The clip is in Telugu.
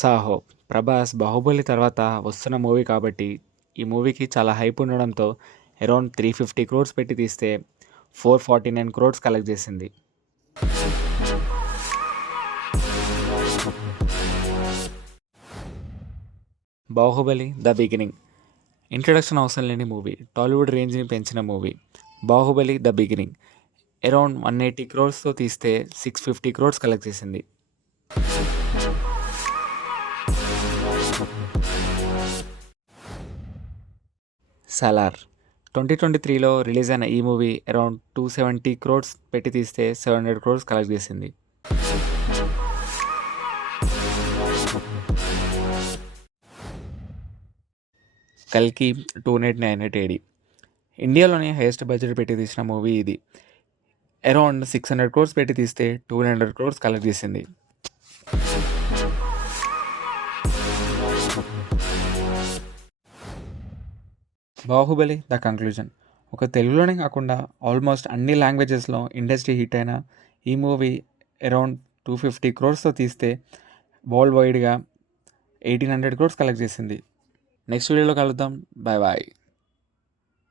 సాహో ప్రభాస్ బాహుబలి తర్వాత వస్తున్న మూవీ కాబట్టి ఈ మూవీకి చాలా హైప్ ఉండడంతో అరౌండ్ 350 క్రోర్స్ పెట్టి తీస్తే 449 క్రోర్స్ కలెక్ట్ చేసింది. బాహుబలి ద బిగినింగ్ ఇంట్రడక్షన్ అవసరం లేని మూవీ, టాలీవుడ్ రేంజ్ని పెంచిన movie. Baahubali the beginning around 180 క్రోర్స్తో తీస్తే 650 క్రోర్స్ కలెక్ట్ చేసింది. సలార్ 2023లో రిలీజ్ అయిన ఈ మూవీ అరౌండ్ 270 క్రోర్స్ పెట్టి తీస్తే 700 క్రోర్స్ కలెక్ట్ చేసింది. కల్కి 298 AD ఇండియాలోనే హైయెస్ట్ బడ్జెట్ పెట్టి తీసిన మూవీ ఇది. అరౌండ్ 600 క్రోర్స్ పెట్టి తీస్తే 200 క్రోర్స్ కలెక్ట్ చేసింది. బాహుబలి ద కంక్లూజన్ ఒక తెలుగులోనే కాకుండా ఆల్మోస్ట్ అన్ని లాంగ్వేజెస్లో ఇండస్ట్రీ హిట్ అయిన ఈ మూవీ అరౌండ్ 250 క్రోర్స్తో తీస్తే వరల్డ్ వైడ్గా 1800 క్రోర్స్ కలెక్ట్ చేసింది. నెక్స్ట్ వీడియోలో కలుద్దాం. Bye bye.